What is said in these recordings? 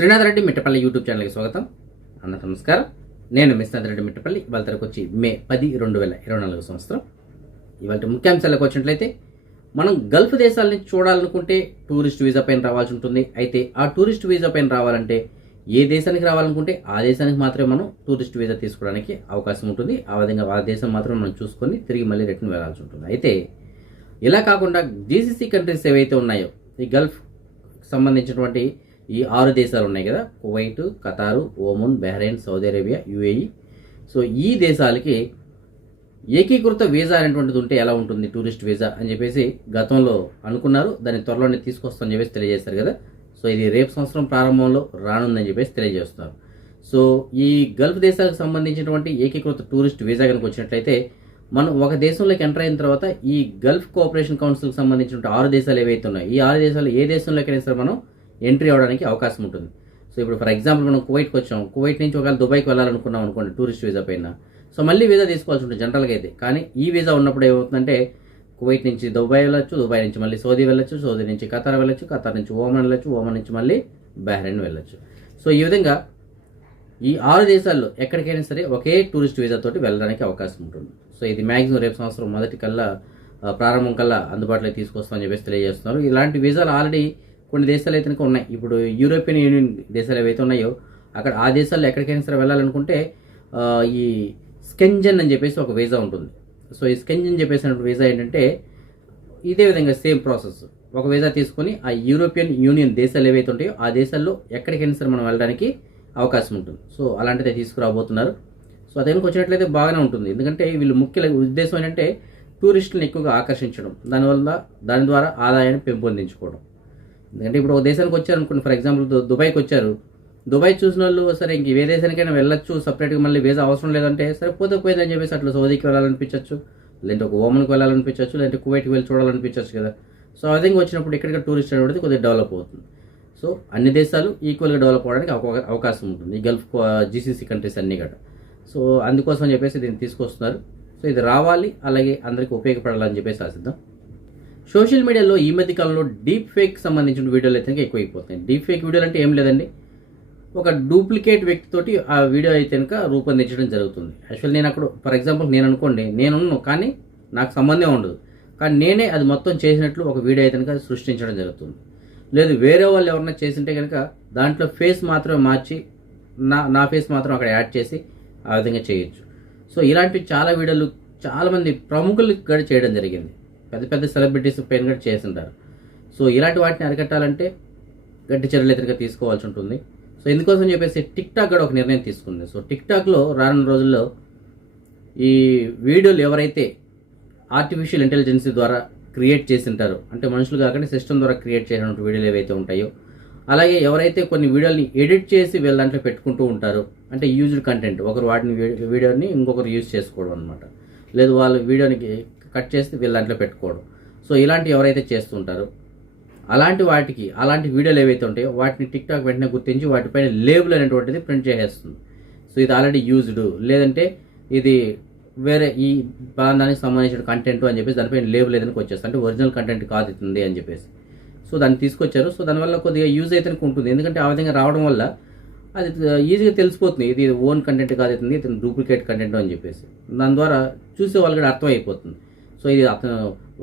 Srinath Reddy Mittapalli YouTube ఛానల్కి స్వాగతం. అందరికీ నమస్కారం. నేను మిస్నాథ్ రెడ్డి మిట్టపల్లి. ఇవాళ తరకు వచ్చి మే పది రెండు వేల ఇరవై నాలుగు సంవత్సరం. ఇవాళ ముఖ్యాంశాలకు వచ్చినట్లయితే మనం గల్ఫ్ దేశాలని చూడాలనుకుంటే టూరిస్ట్ వీసా పైన రావాల్సి ఉంటుంది. అయితే ఆ టూరిస్ట్ వీసా పైన రావాలంటే ఏ దేశానికి రావాలనుకుంటే ఆ దేశానికి మాత్రమే మనం టూరిస్ట్ వీసా తీసుకోవడానికి అవకాశం ఉంటుంది. ఆ విధంగా ఆ దేశం మాత్రం మనం చూసుకొని తిరిగి మళ్ళీ రిటర్న్ వెళ్ళాల్సి ఉంటుంది. అయితే ఇలా కాకుండా జీసీసీ కంట్రీస్ ఏవైతే ఉన్నాయో ఈ గల్ఫ్ సంబంధించినటువంటి ఈ ఆరు దేశాలు ఉన్నాయి కదా Kuwait Qatar Oman Bahrain Saudi Arabia UAE. So ఈ దేశాలకి ఏకీకృత వీసా అనేటువంటిది ఉంటే ఎలా ఉంటుంది టూరిస్ట్ వీసా అని చెప్పేసి గతంలో అనుకున్నారు. దాన్ని త్వరలోనే తీసుకొస్తామని చెప్పేసి తెలియజేశారు కదా. సో ఇది రేపు సంవత్సరం ప్రారంభంలో రానుందని చెప్పేసి తెలియజేస్తున్నారు. సో ఈ గల్ఫ్ దేశాలకు సంబంధించినటువంటి ఏకీకృత టూరిస్ట్ వీసా కనుక వచ్చినట్లయితే మనం ఒక దేశంలోకి ఎంటర్ అయిన తర్వాత ఈ గల్ఫ్ కోఆపరేషన్ కౌన్సిల్కి సంబంధించిన ఆరు దేశాలు ఏవైతే ఉన్నాయో ఈ ఆరు దేశాలు ఏ దేశంలోకైనా సరే మనం ఎంట్రీ అవ్వడానికి అవకాశం ఉంటుంది. సో ఇప్పుడు ఫర్ ఎగ్జాంపుల్ మనం కువైట్కి వచ్చాం. కువైట్ నుంచి ఒకవేళ దుబాయ్కి వెళ్ళాలనుకున్నాం అనుకోండి టూరిస్ట్ వీసా పైన. సో మళ్ళీ వీసా తీసుకోవాల్సి ఉంటుంది జనరల్గా అయితే. కానీ ఈ వీసా ఉన్నప్పుడు ఏమవుతుందంటే కువైట్ నుంచి దుబాయ్ వెళ్ళొచ్చు దుబాయ్ నుంచి మళ్ళీ సౌదీ వెళ్ళొచ్చు సౌదీ నుంచి ఖతార్ వెళ్ళొచ్చు ఖతార్ నుంచి ఓమన్ వెళ్ళొచ్చు ఓమన్ నుంచి మళ్ళీ బహ్రెయిన్ వెళ్ళొచ్చు. సో ఈ విధంగా ఈ ఆరు దేశాల్లో ఎక్కడికైనా సరే ఒకే టూరిస్ట్ వీసా తోటి వెళ్ళడానికి అవకాశం ఉంటుంది. సో ఇది మ్యాక్సిమం రేపు సంవత్సరం మొదటి కల్లా ప్రారంభం కల్లా అందుబాటులో తీసుకొస్తామని చెప్పేసి తెలియజేస్తున్నారు. ఇలాంటి వీసాలు ఆల్రెడీ కొన్ని దేశాలు అయితే ఉన్నాయి. ఇప్పుడు యూరోపియన్ యూనియన్ దేశాలు ఏవైతే ఉన్నాయో అక్కడ ఆ దేశాల్లో ఎక్కడికైనా సరే వెళ్ళాలనుకుంటే ఈ స్కెంజన్ అని చెప్పేసి ఒక వీసా ఉంటుంది. సో ఈ స్కెంజన్ చెప్పేసిన వీసా ఏంటంటే ఇదే విధంగా సేమ్ ప్రాసెస్. ఒక వీసా తీసుకొని ఆ యూరోపియన్ యూనియన్ దేశాలు ఏవైతే ఉంటాయో ఆ దేశాల్లో ఎక్కడికైనా సరే మనం వెళ్ళడానికి అవకాశం ఉంటుంది. సో అలాంటిదే తీసుకురాబోతున్నారు. సో అదేనికి వచ్చినట్లయితే బాగానే ఉంటుంది. ఎందుకంటే వీళ్ళు ముఖ్య ఉద్దేశం ఏంటంటే టూరిస్టులను ఎక్కువగా ఆకర్షించడం. దానివల్ల దాని ద్వారా ఆదాయాన్ని పెంపొందించుకోవడం. ఎందుకంటే ఇప్పుడు ఒక దేశానికి వచ్చారు అనుకోండి ఫర్ ఎగ్జాంపుల్ దుబాయ్కి వచ్చారు. దుబాయ్ చూసిన వాళ్ళు సరే ఇంక ఏ దేశానికైనా వెళ్ళొచ్చు సపరేట్గా మళ్ళీ వీసా అవసరం లేదంటే సరే పోతే పోయిందని చెప్పేసి అట్లా సౌదీకి వెళ్ళాలనిపించవచ్చు లేదంటే ఒక ఓమన్కి వెళ్ళాలనిపించవచ్చు లేదంటే కువైట్కి వెళ్ళి చూడాలనిపించవచ్చు కదా. సో ఆ విధంగా వచ్చినప్పుడు ఇక్కడికి టూరిస్ట్ అనేది కొద్దిగా డెవలప్ అవుతుంది. సో అన్ని దేశాలు ఈక్వల్గా డెవలప్ అవ్వడానికి అవకా- అవకాశం ఉంటుంది. ఈ గల్ఫ్ జీసీసీ కంట్రీస్ అన్నీ కూడా. సో అందుకోసం చెప్పేసి దీన్ని తీసుకొస్తున్నారు. సో ఇది రావాలి అలాగే అందరికీ ఉపయోగపడాలని చెప్పేసి ఆశిద్దాం. సోషల్ మీడియాలో ఈ మధ్య కాలంలో డీప్ ఫేక్ సంబంధించిన వీడియోలు అయితే ఎక్కువైపోతాయి డీప్ ఫేక్ వీడియోలు అంటే ఏం లేదండి. ఒక డూప్లికేట్ వ్యక్తితోటి ఆ వీడియో అయితే కనుక రూపొందించడం జరుగుతుంది. యాక్చువల్ నేను అక్కడ ఫర్ ఎగ్జాంపుల్ నేను అనుకోండి నేనున్నాను కానీ నాకు సంబంధం ఉండదు. కానీ నేనే అది మొత్తం చేసినట్లు ఒక వీడియో అయితే కనుక సృష్టించడం జరుగుతుంది. లేదు వేరే వాళ్ళు ఎవరైనా చేసింటే కనుక దాంట్లో ఫేస్ మాత్రమే మార్చి నా నా ఫేస్ మాత్రం అక్కడ యాడ్ చేసి ఆ విధంగా చేయొచ్చు. సో ఇలాంటి చాలా వీడియోలు చాలామంది ప్రముఖులు కూడా చేయడం జరిగింది. పెద్ద పెద్ద సెలబ్రిటీస్ పెయిన్ కట్ చేసింటారు సో ఇలాంటి వాటిని అరికట్టాలంటే గట్టి చర్యలు ఎదురుగా తీసుకోవాల్సి ఉంటుంది. సో ఇందుకోసం చెప్పేసి టిక్ టాక్ కూడా ఒక నిర్ణయం తీసుకుంది. సో టిక్ టాక్లో రానున్న రోజుల్లో ఈ వీడియోలు ఎవరైతే ఆర్టిఫిషియల్ ఇంటెలిజెన్సీ ద్వారా క్రియేట్ చేసింటారో అంటే మనుషులు కాకుండా సిస్టమ్ ద్వారా క్రియేట్ చేసినటువంటి వీడియోలు ఏవైతే ఉంటాయో అలాగే ఎవరైతే కొన్ని వీడియోని ఎడిట్ చేసి వీళ్ళ దాంట్లో పెట్టుకుంటూ ఉంటారో అంటే యూజ్డ్ కంటెంట్ ఒకరు వాటిని వీడియోని ఇంకొకరు యూజ్ చేసుకోవడం అనమాట లేదు వాళ్ళు వీడియోని కట్ చేసి వీళ్ళ దాంట్లో పెట్టుకోవడం. సో ఇలాంటి ఎవరైతే చేస్తుంటారో అలాంటి వాటికి అలాంటి వీడియోలు ఏవైతే ఉంటాయో వాటిని టిక్టాక్ వెంటనే గుర్తించి వాటిపైన లేబుల్ అనేటువంటిది ప్రింట్ చేసేస్తుంది. సో ఇది ఆల్రెడీ యూజ్డ్ లేదంటే ఇది వేరే ఈ దానికి సంబంధించిన కంటెంట్ అని చెప్పేసి దానిపైన లేబుల్ ఏదైనా వచ్చేస్తుంది. అంటే ఒరిజినల్ కంటెంట్ కాదు ఇది అని చెప్పేసి. సో దాన్ని తీసుకొచ్చారు. సో దానివల్ల కొద్దిగా యూజ్ అయితే ఉంటుంది. ఎందుకంటే ఆ విధంగా రావడం వల్ల అది ఈజీగా తెలిసిపోతుంది. ఇది ఓన్ కంటెంట్ కాదు అవుతుంది ఇతను డూప్లికేట్ కంటెంట్ అని చెప్పేసి. దాని ద్వారా చూసే వాళ్ళకి కూడా అర్థమైపోతుంది. సో ఇది అతను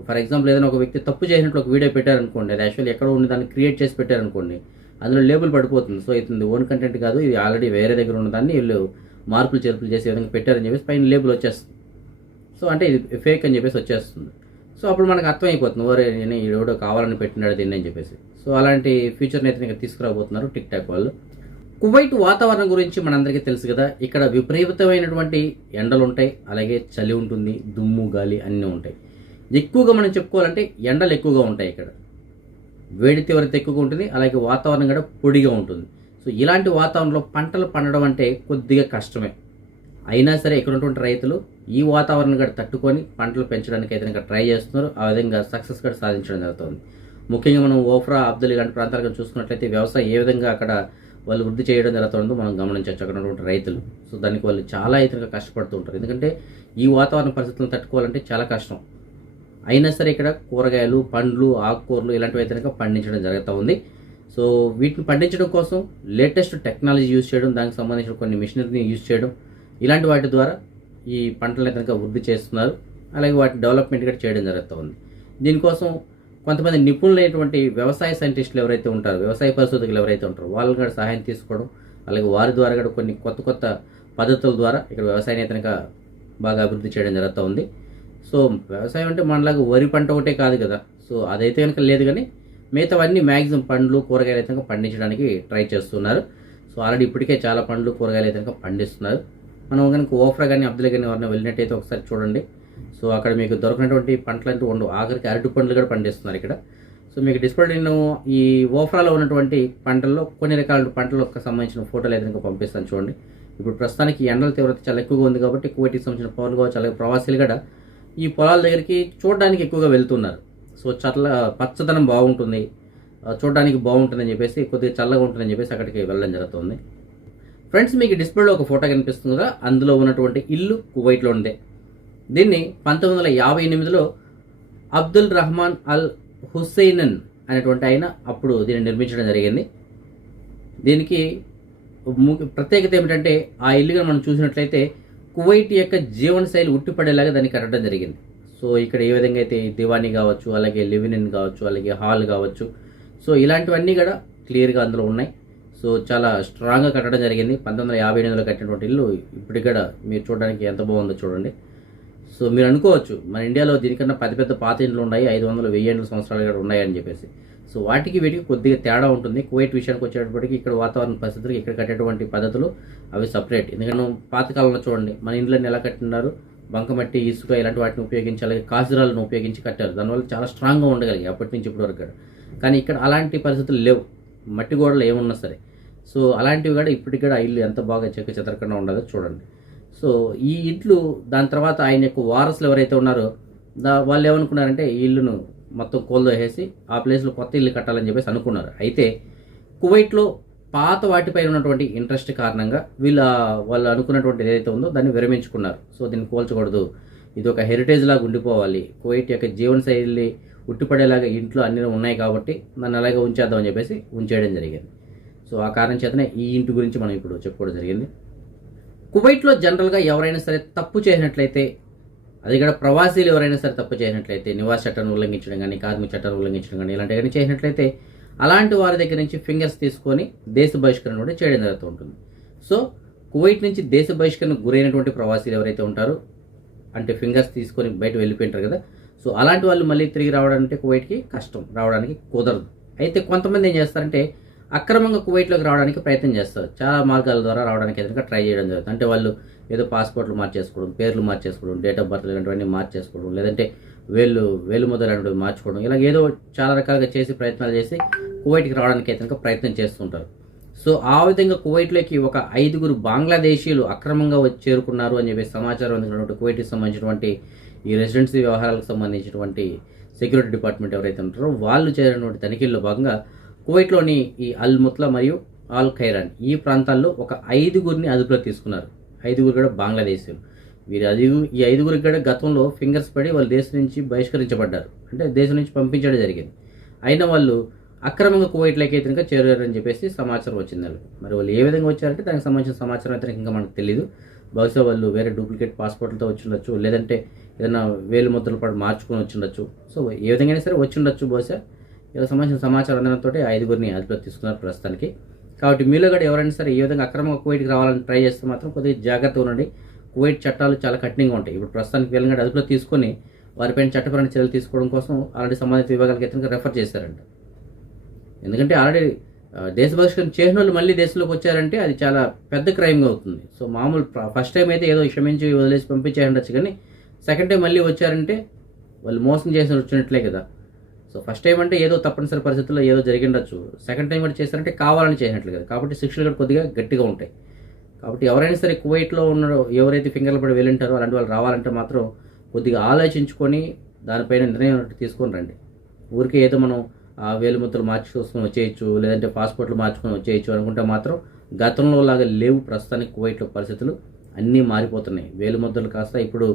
ఫర్ ఎగ్జాంపుల్ ఏదైనా ఒక వ్యక్తి తప్పు చేసినట్లు ఒక వీడియో పెట్టారనుకోండి అది యాక్చువల్లీ ఎక్కడ ఉండి దాన్ని క్రియేట్ చేసి పెట్టారనుకోండి అందులో లేబుల్ పడిపోతుంది. సో ఇది ఓన్ కంటెంట్ కాదు ఇది ఆల్రెడీ వేరే దగ్గర ఉన్న దాన్ని వీళ్ళు మార్పులు చేర్పులు చేసే విధంగా పెట్టారని చెప్పేసి పైన లేబుల్ వచ్చేస్తుంది. సో అంటే ఇది ఫేక్ అని చెప్పేసి వచ్చేస్తుంది. సో అప్పుడు మనకు అర్థమైపోతుంది ఓరే నేను ఈ ఎవడో కావాలని పెట్టినాడు దీన్ని అని చెప్పేసి. సో అలాంటి ఫ్యూచర్ని అయితే ఇంకా తీసుకురాబోతున్నారు టిక్ టాక్ వాళ్ళు. కువైట్ వాతావరణం గురించి మనందరికీ తెలుసు కదా. ఇక్కడ విపరీతమైనటువంటి ఎండలు ఉంటాయి అలాగే చలి ఉంటుంది దుమ్ము గాలి అన్నీ ఉంటాయి. ఎక్కువగా మనం చెప్పుకోవాలంటే ఎండలు ఎక్కువగా ఉంటాయి ఇక్కడ. వేడి తీవ్రత ఎక్కువగా ఉంటుంది అలాగే వాతావరణం కూడా పొడిగా ఉంటుంది. సో ఇలాంటి వాతావరణంలో పంటలు పండడం అంటే కొద్దిగా కష్టమే. అయినా సరే ఇక్కడ ఉన్నటువంటి రైతులు ఈ వాతావరణం కూడా తట్టుకొని పంటలు పెంచడానికి అయితే ఇంకా ట్రై చేస్తున్నారు. ఆ విధంగా సక్సెస్ కూడా సాధించడం జరుగుతుంది. ముఖ్యంగా మనం ఓఫ్రా అబ్దుల్ ఇలాంటి ప్రాంతాలకు చూసుకున్నట్లయితే వ్యవసాయం ఏ విధంగా అక్కడ వాళ్ళు వృద్ధి చేయడం జరుగుతుందో మనం గమనించవచ్చు అక్కడ ఉన్నటువంటి రైతులు. సో దానికి వాళ్ళు చాలా ఇతరుగా కష్టపడుతూ ఉంటారు. ఎందుకంటే ఈ వాతావరణ పరిస్థితులను తట్టుకోవాలంటే చాలా కష్టం. అయినా సరే ఇక్కడ కూరగాయలు పండ్లు ఆకుకూరలు ఇలాంటివి అయితే కనుక పండించడం జరుగుతూ ఉంది. సో సో వీటిని పండించడం కోసం లేటెస్ట్ టెక్నాలజీ యూజ్ చేయడం దానికి సంబంధించిన కొన్ని మిషనరీని యూజ్ చేయడం ఇలాంటి వాటి ద్వారా ఈ పంటలను కనుక వృద్ధి చేస్తున్నారు. అలాగే వాటి డెవలప్మెంట్ కూడా చేయడం జరుగుతూ ఉంది. దీనికోసం కొంతమంది నిపుణులైనటువంటి వ్యవసాయ సైంటిస్టులు ఎవరైతే ఉంటారో వ్యవసాయ పరిశోధకులు ఎవరైతే ఉంటారో వాళ్ళు కూడా సహాయం తీసుకోవడం అలాగే వారి ద్వారా కూడా కొన్ని కొత్త కొత్త పద్ధతుల ద్వారా ఇక్కడ వ్యవసాయాన్ని అయితే బాగా అభివృద్ధి చేయడం జరుగుతూ ఉంది. సో వ్యవసాయం అంటే మనలాగా వరి పంట ఒకటే కాదు కదా. సో అదైతే కనుక లేదు కానీ మిగతావన్నీ మ్యాక్సిమం పండ్లు కూరగాయలు అయితే పండించడానికి ట్రై చేస్తున్నారు. సో ఆల్రెడీ ఇప్పటికే చాలా పండ్లు కూరగాయలు అయితే కనుక పండిస్తున్నారు. మనం కనుక ఓఫ్రా కానీ అబ్దుల్ కానీ ఎవరైనా వెళ్ళినట్టయితే ఒకసారి చూడండి. సో అక్కడ మీకు దొరికినటువంటి పంటలు అంటూ ఉండవు. ఆఖరికి అరటి పండ్లు కూడా పండిస్తున్నారు ఇక్కడ. సో మీకు డిస్ప్లే నేను ఈ ఓఫ్రాలో ఉన్నటువంటి పంటల్లో కొన్ని రకాల పంటలకు సంబంధించిన ఫోటోలు ఏదైనా పంపిస్తాను చూడండి. ఇప్పుడు ప్రస్తుతానికి ఎండల తీవ్రత చాలా ఎక్కువగా ఉంది కాబట్టి కువైట్కి సంబంధించిన పౌరులు కావచ్చు అలాగే ప్రవాసీలు కూడా ఈ పొలాల దగ్గరికి చూడడానికి ఎక్కువగా వెళ్తున్నారు. సో చల్ల పచ్చదనం బాగుంటుంది. చూడడానికి బాగుంటుందని చెప్పేసి కొద్దిగా చల్లగా ఉంటుందని చెప్పేసి అక్కడికి వెళ్ళడం జరుగుతుంది. ఫ్రెండ్స్ మీకు డిస్ప్లేలో ఒక ఫోటో కనిపిస్తుంది కదా? అందులో ఉన్నటువంటి ఇల్లు కువైట్లో ఉందే. దీన్ని పంతొమ్మిది వందల యాభై ఎనిమిదిలో అబ్దుల్ రహమాన్ అల్ హుస్సైనన్ అనేటువంటి ఆయన అప్పుడు దీన్ని నిర్మించడం జరిగింది. దీనికి ప్రత్యేకత ఏమిటంటే ఆ ఇల్లుగా మనం చూసినట్లయితే కువైట్ యొక్క జీవనశైలి ఉట్టిపడేలాగా దాన్ని కట్టడం జరిగింది. సో ఇక్కడ ఏ విధంగా అయితే దివాణి దివానీ కావచ్చు అలాగే లివినిన్ కావచ్చు అలాగే హాల్ కావచ్చు సో ఇలాంటివన్నీ కూడా క్లియర్గా అందులో ఉన్నాయి. సో చాలా స్ట్రాంగ్గా కట్టడం జరిగింది. పంతొమ్మిది వందల యాభై ఎనిమిదిలో కట్టినటువంటి ఇల్లు ఇప్పటికి కూడా మీరు చూడడానికి ఎంత బాగుందో చూడండి. సో మీరు అనుకోవచ్చు మన ఇండియాలో దీనికన్నా పెద్ద పెద్ద పాత ఇండ్లు ఉన్నాయి ఐదు వందలు వెయ్యి ఏళ్ళ సంవత్సరాలు కూడా ఉన్నాయని చెప్పేసి. సో వాటికి వీటికి కొద్దిగా తేడా ఉంటుంది. కువైట్ విషయానికి వచ్చేటప్పటికి ఇక్కడ వాతావరణ పరిస్థితులు ఇక్కడ కట్టేటువంటి పద్ధతులు అవి సపరేట్. ఎందుకంటే పాతకాలంలో చూడండి మన ఇండ్లను ఎలా కట్టినారు? బంకమట్టి ఇసుక ఇలాంటి వాటిని ఉపయోగించి అలాగే కాజురాలను ఉపయోగించి కట్టారు. దానివల్ల చాలా స్ట్రాంగ్గా ఉండగలిగాయి అప్పటి నుంచి ఇప్పటి వరకు కానీ ఇక్కడ అలాంటి పరిస్థితులు లేవు. మట్టి గోడలు ఏమున్నా సరే. సో అలాంటివి కూడా ఇప్పటికి కూడా ఆ ఇల్లు ఎంత బాగా చెక్క చెదరకుండా ఉండదో చూడండి. సో ఈ ఇంట్లు దాని తర్వాత ఆయన యొక్క వారసులు ఎవరైతే ఉన్నారో దా వాళ్ళు ఏమనుకున్నారంటే ఈ ఇల్లును మొత్తం కోల్దోసేసి ఆ ప్లేస్లో కొత్త ఇల్లు కట్టాలని చెప్పేసి అనుకున్నారు. అయితే కువైట్లో పాత వాటిపైన ఉన్నటువంటి ఇంట్రెస్ట్ కారణంగా వీళ్ళ వాళ్ళు అనుకున్నటువంటి ఏదైతే ఉందో దాన్ని విరమించుకున్నారు. సో దీన్ని కోల్చకూడదు. ఇది ఒక హెరిటేజ్ లాగా ఉండిపోవాలి. కువైట్ యొక్క జీవన శైలి ఉట్టిపడేలాగా ఇంట్లో అన్ని ఉన్నాయి కాబట్టి దాన్ని అలాగే ఉంచేద్దామని చెప్పేసి ఉంచేయడం జరిగింది. సో ఆ కారణం చేతనే ఈ ఇంటి గురించి మనం ఇప్పుడు చెప్పుకోవడం జరిగింది. కువైట్లో జనరల్గా ఎవరైనా సరే తప్పు చేసినట్లయితే అది కూడా ప్రవాసీలు ఎవరైనా సరే తప్పు చేసినట్లయితే నివాస చట్టాన్ని ఉల్లంఘించడం కానీ కార్మిక చట్టాన్ని ఉల్లంఘించడం కానీ ఇలాంటివి కానీ చేసినట్లయితే అలాంటి వారి దగ్గర నుంచి ఫింగర్స్ తీసుకొని దేశ బహిష్కరణ కూడా చేయడం జరుగుతూ ఉంటుంది. సో కువైట్ నుంచి దేశ బహిష్కరణ గురైనటువంటి ప్రవాసీలు ఎవరైతే ఉంటారో అంటే ఫింగర్స్ తీసుకొని బయట వెళ్ళిపోయింటారు కదా సో అలాంటి వాళ్ళు మళ్ళీ తిరిగి రావడానికి కువైట్కి కష్టం రావడానికి కుదరదు. అయితే కొంతమంది ఏం చేస్తారంటే అక్రమంగా కువైట్లోకి రావడానికి ప్రయత్నం చేస్తారు. చాలా మార్గాల ద్వారా రావడానికి ఏదైనా ట్రై చేయడం జరుగుతుంది. అంటే వాళ్ళు ఏదో పాస్పోర్ట్లు మార్చేసుకోవడం పేర్లు మార్చేసుకోవడం డేట్ ఆఫ్ బర్త్ ఇలాంటివన్నీ మార్చేసుకోవడం లేదంటే వేలు వేలు ముద్ర మార్చుకోవడం ఇలా ఏదో చాలా రకాలుగా చేసి ప్రయత్నాలు చేసి కువైట్కి రావడానికి అయితే ప్రయత్నం చేస్తుంటారు. సో ఆ విధంగా కువైట్లోకి ఒక ఐదుగురు బంగ్లాదేశీయులు అక్రమంగా వచ్చి చేరుకున్నారు అని చెప్పి సమాచారం అందుకున్నటువంటి కువైట్కి సంబంధించినటువంటి ఈ రెసిడెన్సీ వ్యవహారాలకు సంబంధించినటువంటి సెక్యూరిటీ డిపార్ట్మెంట్ ఎవరైతే ఉంటారో వాళ్ళు చేరినటువంటి తనిఖీల్లో భాగంగా కువైట్లోని ఈ అల్ ముత్లా మరియు ఆల్ ఖైరాన్ ఈ ప్రాంతాల్లో ఒక ఐదుగురిని అదుపులో తీసుకున్నారు. ఐదుగురు కూడా బంగ్లాదేశీయులు. వీరు ఐదుగురు ఈ ఐదుగురికి కూడా గతంలో ఫింగర్స్ పడి వాళ్ళు దేశం నుంచి బహిష్కరించబడ్డారు. అంటే దేశం నుంచి పంపించడం జరిగింది. అయిన వాళ్ళు అక్రమంగా కువైట్లోకి అయితే ఇంకా చేరారని చెప్పేసి సమాచారం వచ్చింది వాళ్ళు మరి వాళ్ళు ఏ విధంగా వచ్చారంటే దానికి సంబంధించిన సమాచారం అయితే ఇంకా మనకు తెలియదు బహుశా వాళ్ళు వేరే డూప్లికేట్ పాస్పోర్ట్లతో వచ్చిండొచ్చు లేదంటే ఏదైనా వేలు ముద్రలు పడి మార్చుకొని వచ్చిండొచ్చు సో ఏ విధంగా సరే వచ్చిండొచ్చు బహుశా. ఇలా సంబంధించిన సమాచారం అందడంతో ఐదుగురిని అదుపులోకి తీసుకున్నారు ప్రస్తుతానికి. కాబట్టి మీలో కూడా ఎవరైనా సరే ఈ విధంగా అక్రమంగా కువైట్కి రావాలని ట్రై చేస్తే మాత్రం కొద్దిగా జాగ్రత్తగా ఉండండి. కువైట్ చట్టాలు చాలా కఠినంగా ఉంటాయి. ఇప్పుడు ప్రస్తుతానికి వీళ్ళని కూడా అదుపులో తీసుకొని వారిపైన చట్టపరమైన చర్యలు తీసుకోవడం కోసం ఆల్రెడీ సంబంధిత విభాగాలకు అయితే రెఫర్ చేశారంట. ఎందుకంటే ఆల్రెడీ దేశ బహిష్కరణ చేసిన వాళ్ళు మళ్ళీ దేశంలోకి వచ్చారంటే అది చాలా పెద్ద క్రైమ్గా అవుతుంది. సో మామూలు ఫస్ట్ టైం అయితే ఏదో క్షమించి వదిలేసి పంపించేయండొచ్చు కానీ సెకండ్ టైం మళ్ళీ వచ్చారంటే వాళ్ళు మోసం చేసి వచ్చినట్లే కదా. సో ఫస్ట్ టైం అంటే ఏదో తప్పనిసరి పరిస్థితుల్లో ఏదో జరిగిండొచ్చు. సెకండ్ టైం కూడా చేశారంటే కావాలని చేసినట్లు కదా. కాబట్టి శిక్షలు కూడా కొద్దిగా గట్టిగా ఉంటాయి. కాబట్టి ఎవరైనా సరే కువైట్లో ఉన్న ఎవరైతే ఫింగర్లు పడి వెళ్ళింటారో అలాంటి వాళ్ళు రావాలంటే మాత్రం కొద్దిగా ఆలోచించుకొని దానిపైన నిర్ణయం తీసుకొని రండి. ఊరికే ఏదో మనం వేలుముద్రలు వేలు మార్చుకొని వచ్చేయచ్చు లేదంటే పాస్పోర్ట్లు మార్చుకొని వచ్చేయచ్చు అనుకుంటే మాత్రం గతంలో లాగా లేవు ప్రస్తుతానికి కువైట్లో పరిస్థితులు. అన్నీ మారిపోతున్నాయి. వేలుముద్రలు కాస్త ఇప్పుడు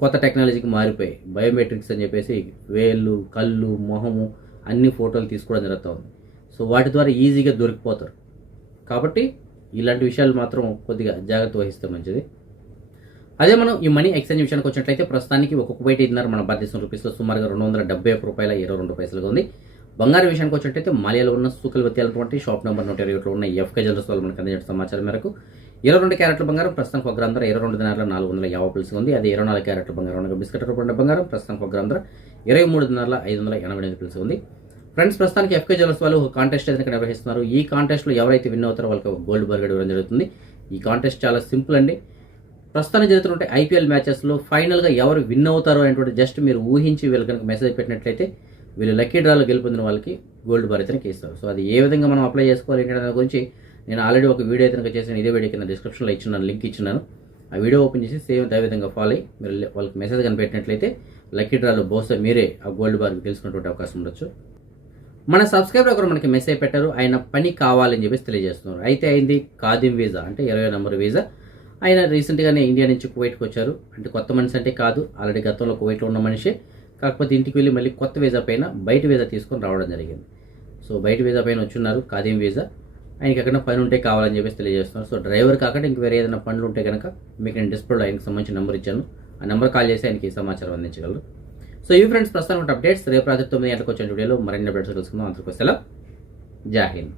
కొత్త టెక్నాలజీకి మారిపోయి బయోమెట్రిక్స్ అని చెప్పేసి వేళ్ళు కళ్ళు మొహము అన్ని ఫోటోలు తీసుకోవడం జరుగుతూ ఉంది సో వాటి ద్వారా ఈజీగా దొరికిపోతారు. కాబట్టి ఇలాంటి విషయాలు మాత్రం కొద్దిగా జాగ్రత్త వహిస్తే మంచిది. అదే మనం ఈ మనీ ఎక్స్చేంజ్ విషయానికి వచ్చినట్లయితే ప్రస్తుతానికి ఒక్కొక్క బయట ఇన్నర మన భారతదేశం రూపీస్లో సుమారుగా రెండు వందల డెబ్బై ఒక్క రూపాయల ఇరవై రెండు పైసలుగా ఉంది. బంగారం విషయానికి వచ్చినట్లయితే మాలియాలో ఉన్న సూకల్ వత్యాలటువంటి షాప్ నెంబర్ నూట ఇరవై ఒకటిలో ఉన్న ఎఫ్కే జ్యువెల్స్ వాళ్ళు మనకు అందించిన సమాచారం మేరకు ఇరవై రెండు క్యారెట్ల బంగారం ప్రస్తుతానికి ఒక గ్రామ ధర ఇరవై రెండు దినాల నాలుగు వందల యాభై పిలుసుగా ఉంది. అదే ఇరవై నాలుగు క్యారెట్ల బంగారం ఉన్న బిస్కెట్ రూపాయల బంగారం ప్రస్తుతానికి ఒక గ్రామ ధర ఇరవై మూడు దినాల ఐదు వందల ఎనభై ఎనిమిది పిలుసుగా ఉంది. ఫ్రెండ్స్ ప్రస్తుతానికి ఎఫ్కే జ్యువెల్స్ వాళ్ళు ఒక కాంటెస్ట్ అయితే నిర్వహిస్తున్నారు. ఈ కాంటెస్ట్లో ఎవరైతే విన్ అవుతారో వాళ్ళకి గోల్డ్ బర్గడ్ ఇవ్వడం జరుగుతుంది. ఈ కాంటెస్ట్ చాలా సింపుల్ అండి. ప్రస్తుతానికి జరుగుతున్న ఐపీఎల్ మ్యాచెస్లో ఫైనల్గా ఎవరు విన్ అవుతారో అనేటువంటి జస్ట్ మీరు ఊహించి వీళ్ళు కనుక మెసేజ్ పెట్టినట్లయితే వీళ్ళు లక్కీ డ్రాలో గెలుపొందిన వాళ్ళకి గోల్డ్ బార్ అయితే ఇస్తారు. సో అది ఏ విధంగా మనం అప్లై చేసుకోవాలి అనే దాని గురించి నేను ఆల్రెడీ ఒక వీడియో అయితే కనుక చేసిన ఇదే వీడియో కింద డిస్క్రిప్షన్లో ఇచ్చినాను లింక్ ఇచ్చినాను ఆ వీడియో ఓపెన్ చేసి సేమ్ అదే విధంగా ఫాలో అయ్యి మీరు వాళ్ళకి మెసేజ్ కనిపెట్టినట్లయితే లక్కీ డ్రాలో బహుశా మీరే ఆ గోల్డ్ బార్కి తెలుసుకున్నటువంటి అవకాశం ఉండొచ్చు. మన సబ్స్క్రైబర్ ఒకరు మనకి మెసేజ్ పెట్టారు ఆయన పని కావాలని చెప్పేసి తెలియజేస్తున్నారు. అయితే అయింది కాదిం వీసా అంటే ఇరవై నంబర్ వీసా ఆయన రీసెంట్గానే ఇండియా నుంచి కువైట్కి వచ్చారు. అంటే కొత్త మనిషి అంటే కాదు ఆల్రెడీ గతంలో కువైట్లో ఉన్న మనిషి. కాకపోతే ఇంటికి వెళ్ళి మళ్ళీ కొత్త వీసా పైన బయట వీసా తీసుకొని రావడం జరిగింది. సో బయట వీసా పైన వచ్చున్నారు కాదిం వీసా ఆయనకి ఎక్కడ పని ఉంటే కావాలని చెప్పేసి తెలియజేస్తున్నారు. సో డ్రైవర్ కాకుండా ఇంక వేరే ఏదైనా పనులు ఉంటే కనుక మీకు నేను డిస్ప్లేలో ఆయనకి సంబంధించిన నెంబర్ ఇచ్చాను. ఆ నెంబర్ కాల్ చేసి ఆయనకి సమాచారం అందించగలరు. సో ఈ ఫ్రెండ్స్ ప్రస్తుతం అప్డేట్స్. రేపు రాత్రి తొమ్మిది గంటలకు వచ్చిన వీడియోలో మరిన్ని అప్డేట్స్ తెలుసుకుందాం. అందరికీ సెలవు. జై